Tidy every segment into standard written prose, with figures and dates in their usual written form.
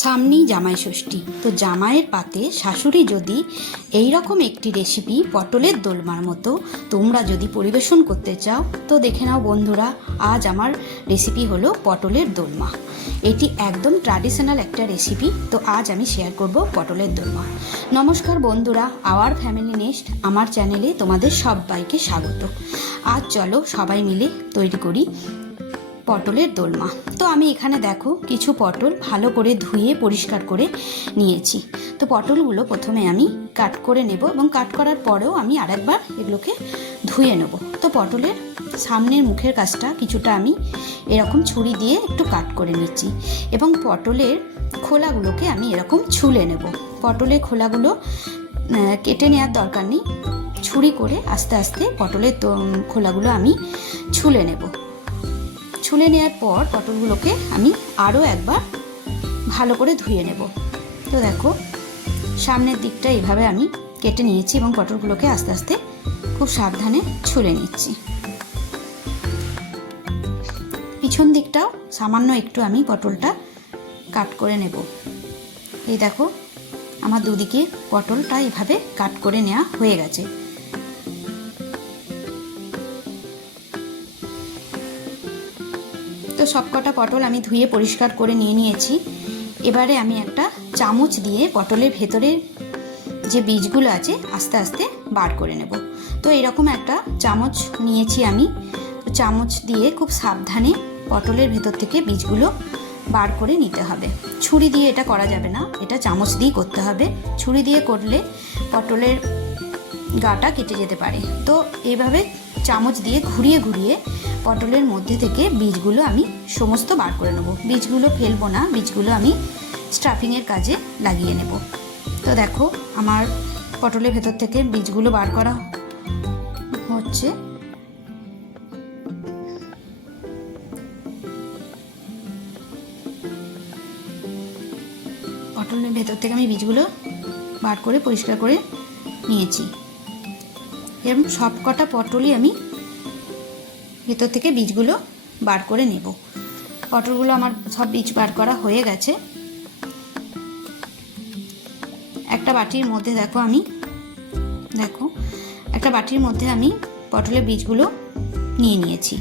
সামনেই জামাই ষষ্ঠী, তো জামাইয়ের পাতে শাশুড়ি যদি এই রকম একটি রেসিপি পটলের দোলমার মতো তোমরা যদি পরিবেশন করতে চাও, তো দেখে নাও বন্ধুরা, আজ আমার রেসিপি হলো পটলের দোলমা। এটি একদম ট্র্যাডিশনাল একটা রেসিপি। তো আজ আমি শেয়ার করব পটলের দোলমা। নমস্কার বন্ধুরা, আওয়ার ফ্যামিলি নেস্ট আমার চ্যানেলে তোমাদের সবাইকে স্বাগত। আজ চলো সবাই মিলে তৈরি করি পটলের দোলমা। তো আমি এখানে দেখো কিছু পটল ভালো করে ধুয়ে পরিষ্কার করে নিয়েছি। তো পটলগুলো প্রথমে আমি কাট করে নেব এবং কাট করার পরেও আমি আরেকবার এগুলোকে ধুয়ে নেব। তো পটলের সামনের মুখের কাছটা কিছুটা আমি এরকম ছুরি দিয়ে একটু কাট করে নিচ্ছি এবং পটলের খোলাগুলোকে আমি এরকম ছুলে নেব। পটলের খোলাগুলো কেটে নেওয়ার দরকার নেই, ছুরি করে আস্তে আস্তে পটলের খোলাগুলো আমি ছুলে নেব। ছুলে নেওয়ার পর পটলগুলোকে আমি আরও একবার ভালো করে ধুয়ে নেব। তো দেখো সামনের দিকটা এইভাবে আমি কেটে নিয়েছি এবং পটলগুলোকে আস্তে আস্তে খুব সাবধানে ছুলে নিচ্ছি। পিছন দিকটাও সামান্য একটু আমি পটলটা কাট করে নেব। এই দেখো আমার দুদিকে পটলটা এভাবে কাট করে নেওয়া হয়ে গেছে। তো সবকটা পটল আমি ধুয়ে পরিষ্কার করে নিয়ে নিয়েছি। এবারে আমি একটা চামচ দিয়ে পটলের ভেতরের যে বীজগুলো আছে আস্তে আস্তে বার করে নেব। তো এরকম একটা চামচ নিয়েছি আমি। তো চামচ দিয়ে খুব সাবধানে পটলের ভেতর থেকে বীজগুলো বার করে নিতে হবে। ছুরি দিয়ে এটা করা যাবে না, এটা চামচ দিয়ে করতে হবে। ছুরি দিয়ে করলে পটলের গাটা কেটে যেতে পারে। তো এইভাবে চামচ দিয়ে ঘুরিয়ে ঘুরিয়ে পটলের মধ্যে থেকে বীজগুলো আমি সমস্ত বার করে নেব। বীজগুলো ফেলবো না, বীজগুলো আমি স্টাফিংয়ের কাজে লাগিয়ে নেব। তো দেখো আমার পটলের ভেতর থেকে বীজগুলো বার করা হচ্ছে। পটলের ভেতর থেকে আমি বীজগুলো বার করে পরিষ্কার করে নিয়েছি। এরকম সব কটা পটলই আমি ভেতর থেকে বীজগুলো বার করে নেব। পটলগুলো আমার সব বীজ বার করা হয়ে গেছে। একটা বাটির মধ্যে দেখো একটা বাটির মধ্যে আমি পটলের বীজগুলো নিয়ে নিয়েছি।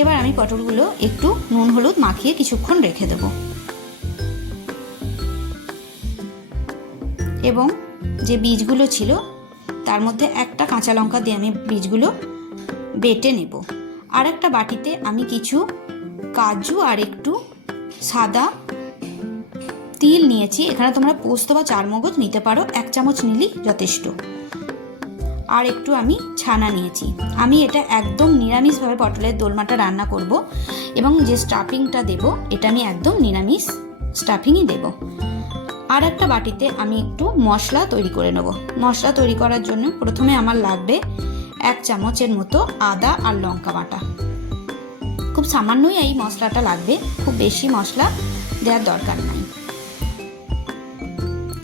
এবার আমি পটলগুলো একটু নুন হলুদ মাখিয়ে কিছুক্ষণ রেখে দেব এবং যে বীজগুলো ছিল তার মধ্যে একটা কাঁচা লঙ্কা দিয়ে আমি বীজগুলো বেটে নেব। আর একটা বাটিতে আমি কিছু কাজু আর একটু সাদা তিল নিয়েছি। এখানে তোমরা পোস্ত বা চারমগজ নিতে পারো, 1 চামচ নিলেই যথেষ্ট। আর একটু আমি ছানা নিয়েছি। আমি এটা একদম নিরামিষভাবে পটলের দোলমাটা রান্না করব এবং যে স্টাফিংটা দেব এটা আমি একদম নিরামিষ স্টাফিংই দেব। আর একটা বাটিতে আমি একটু মশলা তৈরি করে নেব। মশলা তৈরি করার জন্য প্রথমে আমার লাগবে 1 চামচের মতো আদা আর লঙ্কা বাটা। খুব সামান্যই এই মশলাটা লাগবে, খুব বেশি মশলা দেওয়ার দরকার নাই।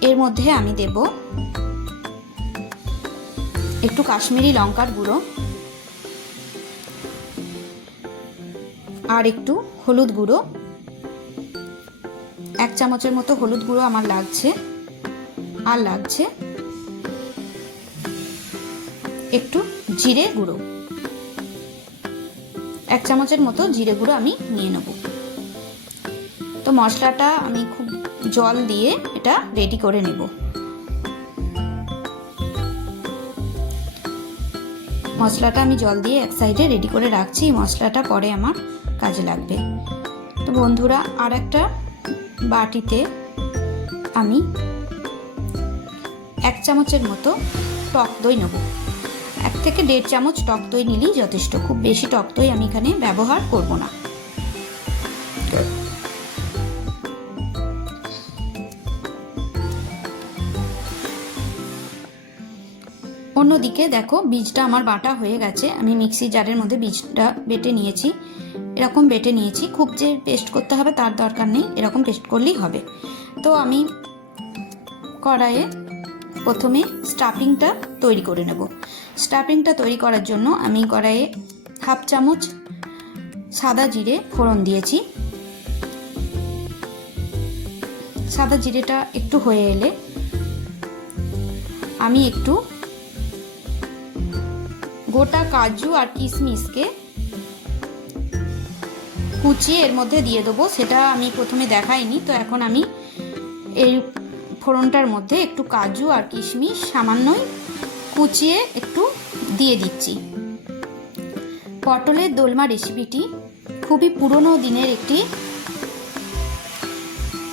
এর মধ্যে আমি দেব একটু কাশ্মীরি লঙ্কার গুঁড়ো আর একটু হলুদ গুঁড়ো। 1 চামচের মতো হলুদ গুঁড়ো আমার লাগছে। আর লাগছে একটু জিরে গুঁড়ো, 1 চামচের মতো জিরে গুঁড়ো আমি নিয়ে নেব। তো মশলাটা আমি খুব জল দিয়ে এটা রেডি করে নেব। মশলাটা আমি জল দিয়ে এক সাইডে রেডি করে রাখছি, মশলাটা পরে আমার কাজে লাগবে। তো বন্ধুরা, আর একটা বাটিতে আমি 1 চামচের মতো টক দই নেব। 1 থেকে 1.5 চামচ টক দই নিলেই যথেষ্ট, খুব বেশি টক দই আমি এখানে ব্যবহার করব না। অন্যদিকে দেখো বীজটা আমার বাটা হয়ে গেছে। আমি মিক্সি জারের মধ্যে বীজটা বেটে নিয়েছি। এরকম বেটে নিয়েছি, খুব যে পেস্ট করতে হবে তার দরকার নেই, এরকম পেস্ট করলেই হবে। তো আমি কড়াইয়ে প্রথমে স্টাফিংটা তৈরি করে নেব। স্টাফিংটা তৈরি করার জন্য আমি কড়াইয়ে 1/2 চামচ সাদা জিরে ফোড়ন দিয়েছি। সাদা জিরেটা একটু হয়ে এলে আমি একটু গোটা কাজু আর কিশমিশকে কুচিয়ে এর মধ্যে দিয়ে দেবো। সেটা আমি প্রথমে দেখাইনি, তো এখন আমি এই ফোড়নটার মধ্যে একটু কাজু আর কিশমিশ সামান্যই কুচিয়ে একটু দিয়ে দিচ্ছি। পটলের দোলমা রেসিপিটি খুবই পুরনো দিনের একটি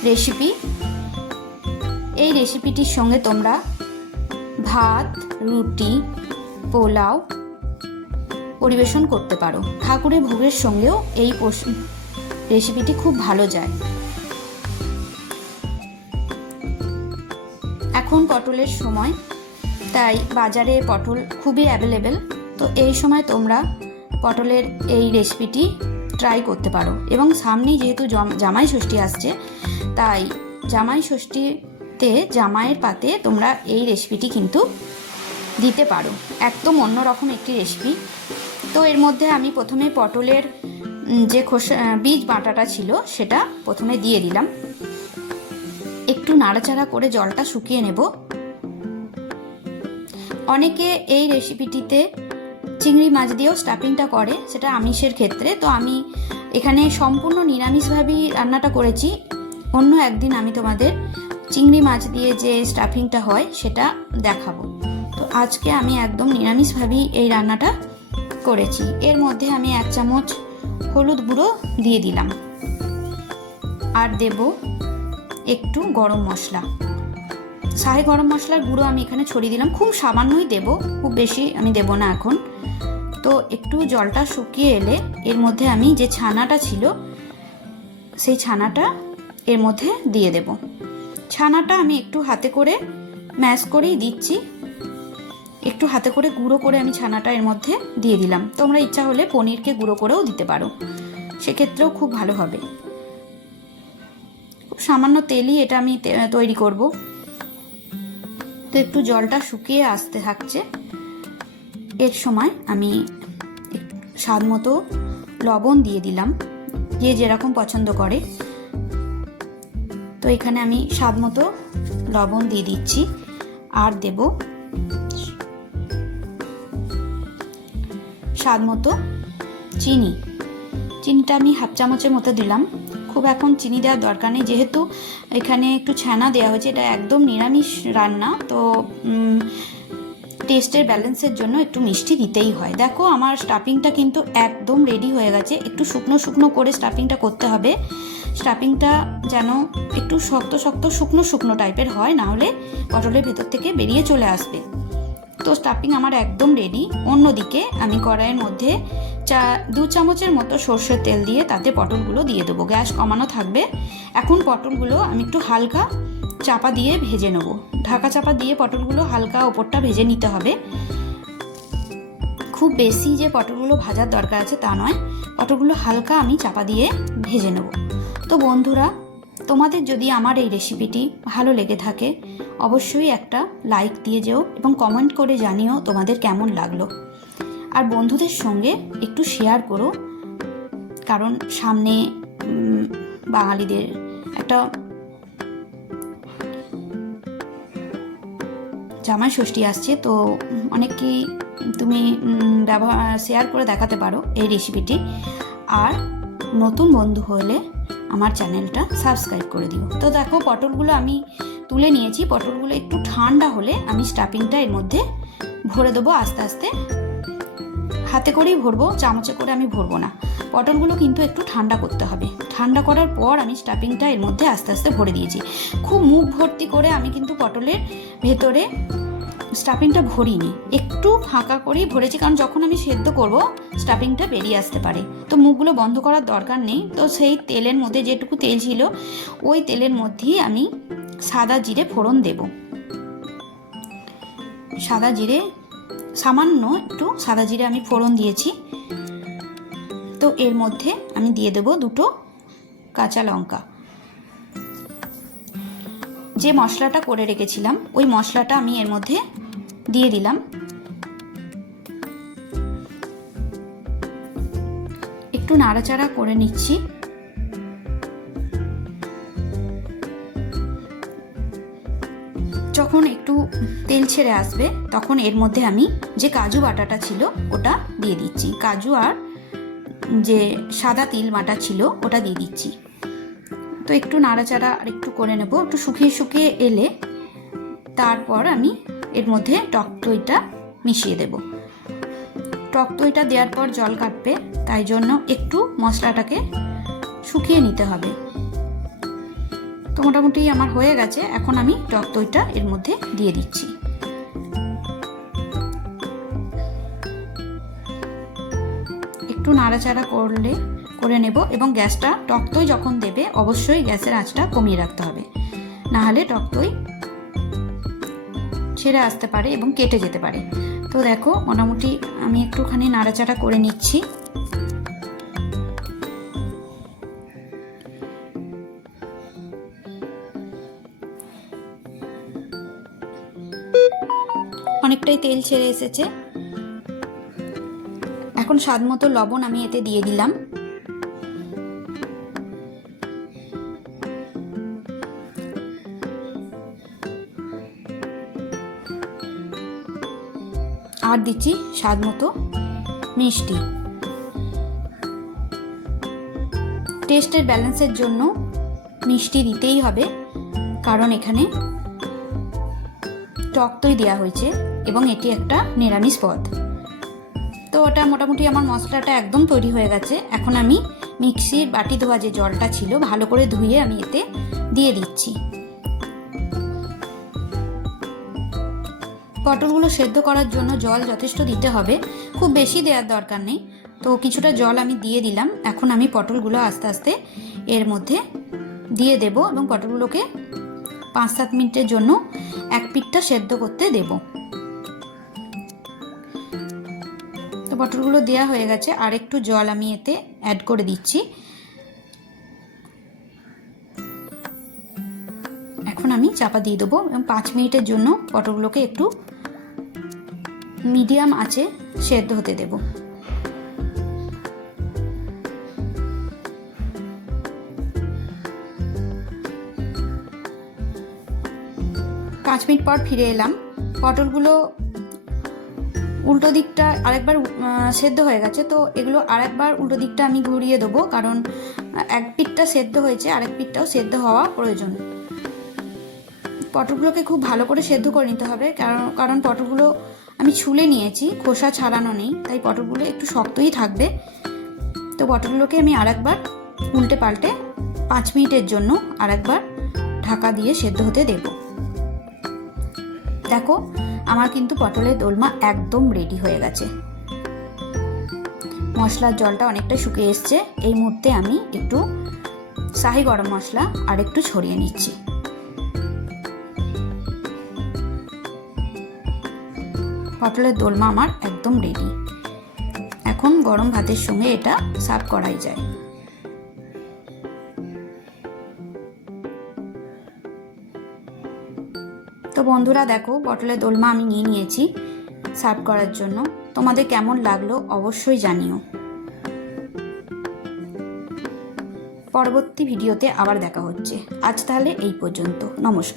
রেসিপি। এই রেসিপিটির সঙ্গে তোমরা ভাত, রুটি, পোলাও পরিবেশন করতে পারো। ঠাকুরের ভোগের সঙ্গেও এই রেসিপিটি খুব ভালো যায়। এখন পটলের সময়, তাই বাজারে পটল খুবই অ্যাভেলেবেল। তো এই সময় তোমরা পটলের এই রেসিপিটি ট্রাই করতে পারো। এবং সামনেই যেহেতু জামাই ষষ্ঠী আসছে, তাই জামাই ষষ্ঠীতে জামাইয়ের পাতে তোমরা এই রেসিপিটি কিন্তু দিতে পারো। একদম অন্যরকম একটি রেসিপি। তো এর মধ্যে আমি প্রথমে পটলের যে বীজ বাটাটা ছিল সেটা প্রথমে দিয়ে দিলাম। একটু নাড়াচাড়া করে জলটা শুকিয়ে নেব। অনেকে এই রেসিপিটিতে চিংড়ি মাছ দিয়েও স্টাফিংটা করে, সেটা আমিষের ক্ষেত্রে। তো আমি এখানে সম্পূর্ণ নিরামিষভাবেই রান্নাটা করেছি। অন্য একদিন আমি তোমাদের চিংড়ি মাছ দিয়ে যে স্টাফিংটা হয় সেটা দেখাবো। তো আজকে আমি একদম নিরামিষভাবেই এই রান্নাটা করেছি। এর মধ্যে আমি 1 চামচ হলুদ গুঁড়ো দিয়ে দিলাম, আর দেব একটু গরম মশলা। শাহি গরম মশলার গুঁড়ো আমি এখানে ছড়িয়ে দিলাম, খুব সামান্যই দেব, খুব বেশি আমি দেব না এখন। তো একটু জলটা শুকিয়ে এলে এর মধ্যে আমি যে ছানাটা ছিল সেই ছানাটা এর মধ্যে দিয়ে দেব। ছানাটা আমি একটু হাতে করে ম্যাশ করেই দিচ্ছি, একটু হাতে করে গুঁড়ো করে আমি ছানাটা এর মধ্যে দিয়ে দিলাম। তোমরা ইচ্ছা হলে পনিরকে গুঁড়ো করেও দিতে পারো, সেক্ষেত্রেও খুব ভালো হবে। খুব সামান্য তেলই এটা আমি তৈরি করব। তো একটু জলটা শুকিয়ে আসতে থাকছে। এর সময় আমি স্বাদ মতো লবণ দিয়ে দিলাম, যে যেরকম পছন্দ করে। তো এখানে আমি স্বাদ মতো লবণ দিয়ে দিচ্ছি, আর দেব স্বাদ মতো চিনি। চিনিটা আমি 1/2 চামচের মতো দিলাম। খুব এখন চিনি দেওয়ার দরকার নেই, যেহেতু এখানে একটু ছানা দেওয়া হয়েছে। এটা একদম নিরামিষ রান্না, তো টেস্টের ব্যালেন্সের জন্য একটু মিষ্টি দিতেই হয়। দেখো আমার স্টাফিংটা কিন্তু একদম রেডি হয়ে গেছে। একটু শুকনো শুকনো করে স্টাফিংটা করতে হবে। স্টাফিংটা যেন একটু শক্ত শক্ত শুকনো শুকনো টাইপের হয়, না হলে পটলের ভেতর থেকে বেরিয়ে চলে আসবে। তো স্টাফিং আমার একদম রেডি। অন্যদিকে আমি কড়াইয়ের মধ্যে 2 চামচের মতো সর্ষের তেল দিয়ে তাতে পটলগুলো দিয়ে দেবো। গ্যাস কমানো থাকবে। এখন পটলগুলো আমি একটু হালকা চাপা দিয়ে ভেজে নেব। ঢাকা চাপা দিয়ে পটলগুলো হালকা ওপরটা ভেজে নিতে হবে। খুব বেশি যে পটলগুলো ভাজার দরকার আছে তা নয়, পটলগুলো হালকা আমি চাপা দিয়ে ভেজে নেব। তো বন্ধুরা, তোমাদের যদি আমার এই রেসিপিটি ভালো লেগে থাকে অবশ্যই একটা লাইক দিয়ে যেও এবং কমেন্ট করে জানিও তোমাদের কেমন লাগলো। আর বন্ধুদের সঙ্গে একটু শেয়ার করো, কারণ সামনে বাঙালিদের একটা জামাই ষষ্ঠী আসছে। তো অনেককেই তুমি শেয়ার করে দেখাতে পারো এই রেসিপিটি। আর নতুন বন্ধু হলে আমার চ্যানেলটা সাবস্ক্রাইব করে দিও। তো দেখো পটলগুলো আমি তুলে নিয়েছি। পটলগুলো একটু ঠান্ডা হলে আমি স্টাফিংটা এর মধ্যে ভরে দেবো। আস্তে আস্তে হাতে করেই ভরবো, চামচে করে আমি ভরবো না। পটলগুলো কিন্তু একটু ঠান্ডা করতে হবে। ঠান্ডা করার পর আমি স্টাফিংটা এর মধ্যে আস্তে আস্তে ভরে দিয়েছি। খুব মুখ ভর্তি করে আমি কিন্তু পটলের ভেতরে স্টাফিংটা ভরিনি, একটু ফাঁকা করেই ভরেছি, কারণ যখন আমি সেদ্ধ করব স্টাফিংটা বেরিয়ে আসতে পারে। তো মুখগুলো বন্ধ করার দরকার নেই। তো সেই তেলের মধ্যে যেটুকু তেল ছিল ওই তেলের মধ্যেই আমি সাদা জিরে ফোড়ন দেব। সাদা জিরে সামান্য একটু সাদা জিরে আমি ফোড়ন দিয়েছি। তো এর মধ্যে আমি দিয়ে দেব 2 কাঁচা লঙ্কা। যে মশলাটা করে রেখেছিলাম ওই মশলাটা আমি এর মধ্যে দিয়ে দিলাম। একটু নাড়াচাড়া করে নিচ্ছি। যখন একটু তেল ছেড়ে আসবে তখন এর মধ্যে আমি যে কাজু বাটাটা ছিল ওটা দিয়ে দিচ্ছি, কাজু আর যে সাদা তিল বাটা ছিল ওটা দিয়ে দিচ্ছি। তো একটু নাড়াচাড়া আর একটু করে নেব, একটু শুকিয়ে শুকিয়ে এলে তারপর আমি এর মধ্যে টক দইটা মিশিয়ে দেব। টক দইটা দেওয়ার পর জল কাটবে, তাই জন্য একটু মশলাটাকে শুকিয়ে নিতে হবে। তো মোটামুটি আমার হয়ে গেছে, এখন আমি টক দইটা এর মধ্যে দিয়ে দিচ্ছি। একটু নাড়াচাড়া করে নেব এবং গ্যাসটা, টক দই যখন দেবে অবশ্যই গ্যাসের আঁচটা কমিয়ে রাখতে হবে, না হলে টক দই ছেড়ে আসতে পারে এবং কেটে যেতে পারে। তো দেখো মোটামুটি আমি একটুখানি নাড়াচাড়া করে নিচ্ছি। অনেকটাই তেল ছেড়ে এসেছে। এখন স্বাদ মতো লবণ আমি এতে দিয়ে দিলাম। আর দিচ্ছি স্বাদ মতো মিষ্টি। টেস্টের ব্যালেন্সের জন্য মিষ্টি দিতেই হবে, কারণ এখানে টক দই দেওয়া হয়েছে এবং এটি একটা নিরামিষ পদ। তো ওটা মোটামুটি আমার মশলাটা একদম তৈরি হয়ে গেছে। এখন আমি মিক্সির বাটি ধোয়া যে জলটা ছিল ভালো করে ধুয়ে আমি এতে দিয়ে দিচ্ছি। পটলগুলো সেদ্ধ করার জন্য জল যথেষ্ট দিতে হবে, খুব বেশি দেওয়ার দরকার নেই। তো কিছুটা জল আমি দিয়ে দিলাম। এখন আমি পটলগুলো আস্তে আস্তে এর মধ্যে দিয়ে দেব এবং পটলগুলোকে 5-7 মিনিটের জন্য এক পিঠটা সেদ্ধ করতে দেব। তো পটলগুলো দেওয়া হয়ে গেছে, আর একটু জল আমি এতে অ্যাড করে দিচ্ছি। এখন আমি চাপা দিয়ে দেবো এবং 5 মিনিটের জন্য পটলগুলোকে একটু মিডিয়াম আঁচে সেদ্ধ হতে দেব। পাঁচ মিনিট পর ফিরে এলাম। পটলগুলো উল্টো দিকটা আরেকবার সেদ্ধ হয়ে গেছে, তো এগুলো আরেকবার উল্টো দিকটা আমি ঘুরিয়ে দেবো, কারণ এক পিঠটা সেদ্ধ হয়েছে, আরেক পিঠটাও সেদ্ধ হওয়া প্রয়োজন। পটলগুলোকে খুব ভালো করে সেদ্ধ করে নিতে হবে, কারণ পটলগুলো আমি ছুলে নিয়েছি, খোসা ছাড়ানো নেই, তাই পটলগুলো একটু শক্তই থাকবে। তো পটলগুলোকে আমি আরেকবার উল্টে পাল্টে 5 মিনিটের জন্য আরেকবার ঢাকা দিয়ে সেদ্ধ হতে দেব। দেখো আমার কিন্তু পটলের দোলমা একদম রেডি হয়ে গেছে। মশলার জলটা অনেকটা শুকিয়ে এসছে। এই মুহূর্তে আমি একটু শাহি গরম মশলা আর একটু ছড়িয়ে নিচ্ছি। পটলের দোলমা আমার একদম রেডি। এখন গরম ভাতের সঙ্গে এটা সার্ভ করাই যায়। তো বন্ধুরা দেখো পটলের দোলমা আমি নিয়ে নিয়েছি সার্ভ করার জন্য। তোমাদের কেমন লাগলো অবশ্যই জানিও। পরবর্তী ভিডিওতে আবার দেখা হচ্ছে। আজ তাহলে এই পর্যন্ত, নমস্কার।